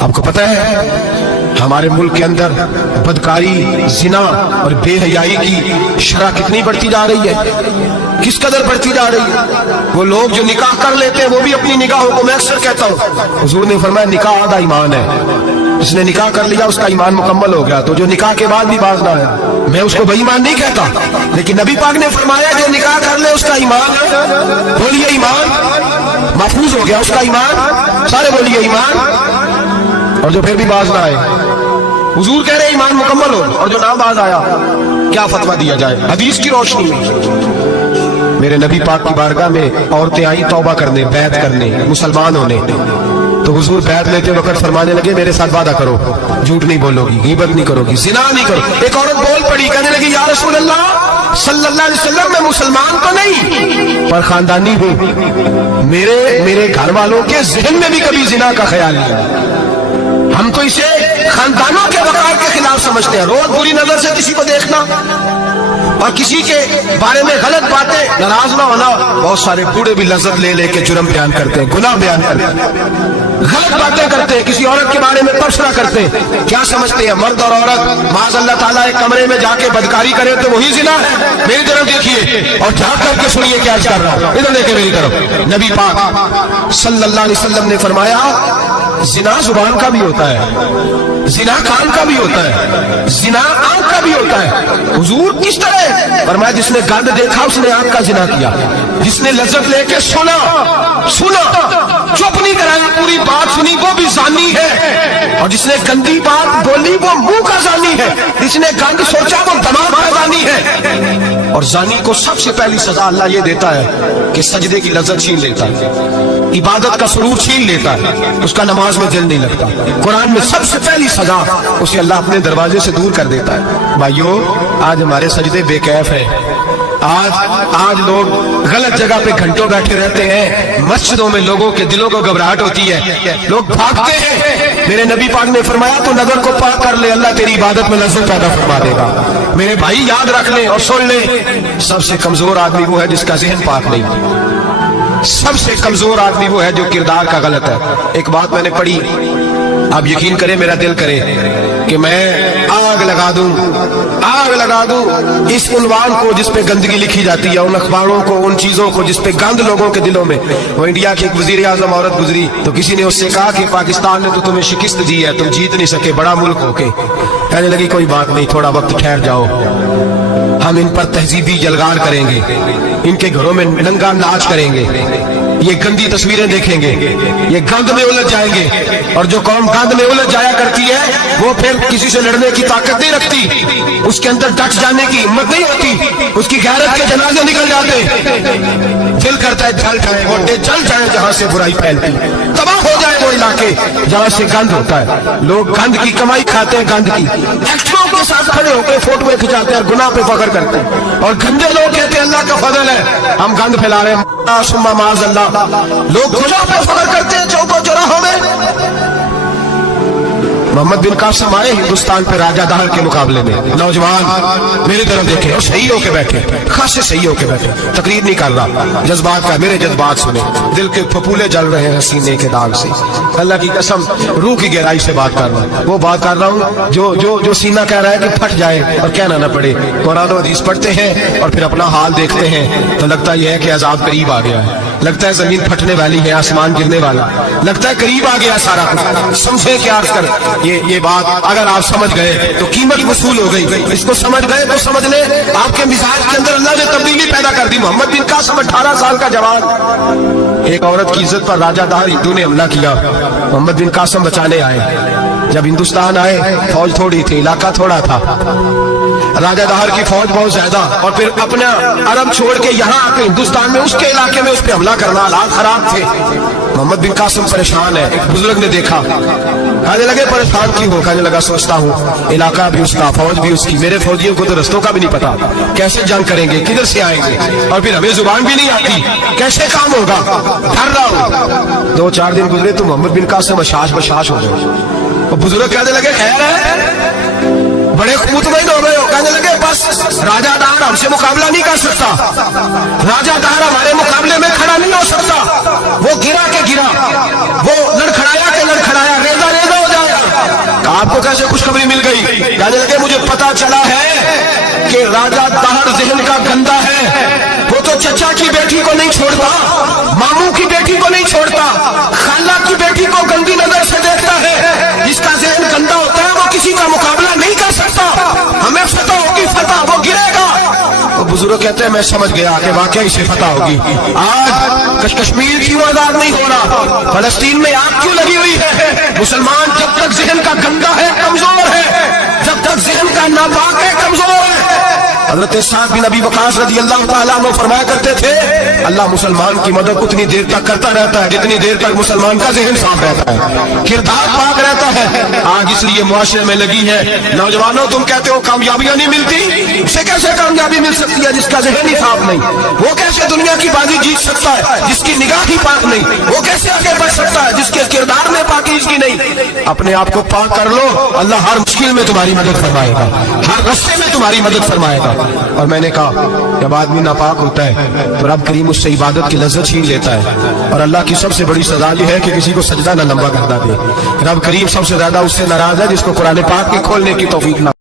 आपको पता है हमारे मुल्क के अंदर बदकारी, जिना और बेहयाई की शरह कितनी बढ़ती जा रही है, किस कदर बढ़ती जा रही है। वो लोग जो निकाह कर लेते हैं वो भी अपनी निकाहों को, मैं अक्सर कहता हूँ, हुजूर ने फरमाया निकाह आधा ईमान है, जिसने निकाह कर लिया उसका ईमान मुकम्मल हो गया। तो जो निकाह के बाद भी बाज ना है, मैं उसको बेईमान नहीं कहता, लेकिन नबी पाक ने फरमाया जो निकाह कर ले उसका ईमान है, बोलिए ईमान महफूज हो गया, उसका ईमान, सारे बोलिए ईमान। और जो फिर भी बाज ना आए, हुजूर कह रहे ईमान मुकम्मल हो, और जो ना बाज आया क्या फतवा दिया जाए हदीस की रोशनी में। मेरे नबी पाक की बारगाह में औरतें आई तौबा करने, बैत करने, मुसलमान होने। तो हुजूर बैत लेते वक्त फरमाने लगे मेरे साथ वादा करो, झूठ नहीं बोलोगी, गीबत नहीं करोगी, जिना नहीं करो। एक औरत बोल पड़ी, कहने लगी या रसूल अल्लाह सल्लल्लाहु अलैहि वसल्लम मैं मुसलमान तो नहीं पर खानदानी हूँ, मेरे घर वालों के जहन में भी कभी जिना का ख्याल नहीं आया। हम तो इसे खानदानों के वकार के खिलाफ समझते हैं। रोज बुरी नजर से किसी को देखना और किसी के बारे में गलत बातें, नाराज ना होना। बहुत सारे बूढ़े भी लज्जत ले लेके जुर्म बयान करते हैं, गुनाह बयान करते हैं, गलत बातें करते हैं, किसी औरत के बारे में तबसरा करते हैं। क्या समझते हैं मर्द और औरत माज़ अल्लाह ताला एक कमरे में जाके बदकारी करे तो वही जिना है? मेरी तरफ देखिए और झांक करके सुनिए क्या कर रहा हूं, इधर देखिए मेरी तरफ। नबी पाक सल्लल्लाहु अलैहि वसल्लम ने फरमाया जिना जुबान का भी होता है, जिना कान का भी होता है, जिना आंख का भी होता है। हुजूर किस तरह? फरमाया जिसने गंद देखा उसने आंख का जिना किया, जिसने लज्जत लेके सुना चुप नहीं कराई, पूरी बात सुनी, वो भी जानी है। और जिसने गंदी बात बोली वो मुंह का जानी है, जिसने गंद सोचा वो दिमाग का जानी है। और जानी को सबसे पहली सजा अल्लाह ये देता है कि सजदे की लज्जत छीन लेता है, इबादत का सुरूर छीन लेता है, उसका नमाज में दिल नहीं लगता। कुरान में सबसे पहली सजा उसे अल्लाह अपने दरवाजे से दूर कर देता है। भाइयों आज हमारे सजदे बेकैफ है, आज लोग गलत जगह पे घंटों बैठे रहते हैं, मस्जिदों में लोगों के दिलों को घबराहट होती है, लोग भागते हैं। मेरे नबी पाक ने फरमाया तो नजर को पाक कर ले, अल्लाह तेरी इबादत में लज्जत पैदा फरमा देगा। मेरे भाई याद रख ले और सुन ले, सबसे कमजोर आदमी वो है जिसका जहन पाक नहीं, सबसे कमजोर आदमी वो है जो किरदार का गलत है। एक बात मैंने पढ़ी, आप यकीन करें मेरा दिल करे कि मैं आग लगा दूं इस उन्वान को जिस पे गंदगी लिखी जाती है, उन अखबारों को, उन चीजों को जिस पे गंद लोगों के दिलों में। वो इंडिया की एक वजीर आजम औरत गुजरी तो किसी ने उससे कहा कि पाकिस्तान ने तो तुम्हें शिकस्त दी है, तुम जीत नहीं सके बड़ा मुल्क होके। कहने लगी कोई बात नहीं, थोड़ा वक्त ठहर जाओ, हम इन पर तहजीबी जलगार करेंगे, इनके घरों में नंगा नाच करेंगे, ये गंदी तस्वीरें देखेंगे, ये गंद में उलझ जाएंगे। और जो कौम गंद में उलझ जाया करती है वो फिर किसी से लड़ने की ताकत नहीं रखती, उसके अंदर डट जाने की हिम्मत नहीं होती, उसकी गैरत के जनाजे निकल जाते। दिल करता है जल जाए, मोटे जल जाए जहां से बुराई फैलती, तबाह हो जाए वो इलाके जहां से गंद होता है। लोग गंद की कमाई खाते हैं, गंद की एक्टरों के साथ खड़े होकर फोटो खिंचाते हैं और गुनाह पे फख्र करते हैं। और गंदे लोग कहते हैं अल्लाह का फजल है हम गंद फैला रहे हैं, माज़ अल्लाह। लोग गुनाह पे फख्र करते हैं चौकों चौराहों में। मोहम्मद बिन कासिम आए हिंदुस्तान पे राजा दाहर के मुकाबले में, नौजवान मेरी तरफ देखे और सही होके बैठे, खासे सही होके बैठे, तकरीर नहीं कर रहा, जज्बात का, मेरे जज्बात सुने, दिल के फफूले जल रहे हैं सीने के दाग से। अल्लाह की कसम रूह की गहराई से बात कर रहा हूँ, वो बात कर रहा हूँ जो सीना कह रहा है कि फट जाए और कहना ना पड़े। कुरान और हदीस पढ़ते हैं और फिर अपना हाल देखते हैं तो लगता यह है कि अजाब करीब आ गया है, लगता है जमीन फटने वाली है, आसमान गिरने वाला, लगता है करीब आ गया सारा कुछ। समझे क्या कर ये बात अगर आप समझ गए तो कीमत वसूल हो गई, इसको समझ गए तो समझ ले आपके मिजाज के अंदर अल्लाह ने तब्दीली पैदा कर दी। मोहम्मद बिन कासिम 18 साल का जवान, एक औरत की इज्जत पर राजा दाहर हिंदू ने हमला किया, मोहम्मद बिन कासिम बचाने आए। जब हिंदुस्तान आए फौज थोड़ी थी, इलाका थोड़ा था, राजा दाहर की फौज बहुत ज्यादा, और फिर अपना अरब छोड़ के यहाँ आके हिंदुस्तान में उसके इलाके में उस पर हमला करना, हालात खराब थे। मोहम्मद बिन कासिम परेशान है, एक बुजुर्ग ने देखा, कहने लगे परेशान क्यों हो? कहने लगा सोचता हूँ इलाका भी उसका, फौज भी उसकी, मेरे फौजियों को तो रस्तों का भी नहीं पता, कैसे जंग करेंगे, किधर से आएंगे, और फिर हमें जुबान भी नहीं आती, कैसे काम होगा, डर रहा हूँ। 2-4 दिन गुजरे तो मोहम्मद बिन कासिम बशाश हो गए। और बुजुर्ग कहने लगे खैर है, बड़े मुतमईन हो गए हो? कहने लगे बस राजा दाहर हमसे मुकाबला नहीं कर सकता, राजा दाहर हमारे मुकाबले में खड़ा नहीं हो सकता, वो गिरा के गिरा, वो लड़खड़ाया के लड़खड़ाया, रेजा रेजा हो आपको कैसे खुशखबरी मिल गई? कहने लगे मुझे पता चला है कि राजा दहर जहन का गंदा है, वो तो चचा की बेटी को नहीं छोड़ता, मामू की बेटी को नहीं छोड़ता, खाला की बेटी को गंदी नजर से देखता है। जिसका जहन गंदा होता है वो किसी का मुकाबला नहीं कर सकता, हमें फतह होगी, फतह वो गिरेगा। तो बुजुर्ग कहते हैं मैं समझ गया कि वाकई से फतह होगी। आज कश्मीर क्यों आजाद नहीं हो रहा, फलस्तीन में आग क्यों लगी हुई है? मुसलमान जब तक जहन का गंदा है कमजोर है, जब तक जहन का नापाक है कमजोर है। हजरत साद बिन अबी वक़ास रज़ी अल्लाह तआला अन्हु फरमाया करते थे, अल्लाह मुसलमान की मदद उतनी देर तक करता रहता है जितनी देर तक मुसलमान का जहन साफ रहता है, किरदार पाक रहता है। आग इसलिए मुआशरे में लगी है। नौजवानों तुम कहते हो कामयाबियां नहीं मिलती, उसे कैसे कामयाबी मिल सकती है जिसका जहन ही साफ नहीं? वो कैसे दुनिया की बाजी जीत सकता है जिसकी निगाह ही पाक नहीं? वो कैसे आगे बढ़ सकता है जिसके किरदार में पाकीज़गी नहीं? अपने आप को पाक कर लो, अल्लाह हर मुश्किल में तुम्हारी मदद फरमाएगा, हर रास्ते में तुम्हारी मदद फरमाएगा। और मैंने कहा जब आदमी नापाक होता है तो रब करीम उससे इबादत की लज्जत छीन लेता है। और अल्लाह की सबसे बड़ी सजा यह है कि किसी को सजदा न लंबा करना दे। रब करीम सबसे ज्यादा उससे नाराज है जिसको कुरान पाक के खोलने की तौफीक ना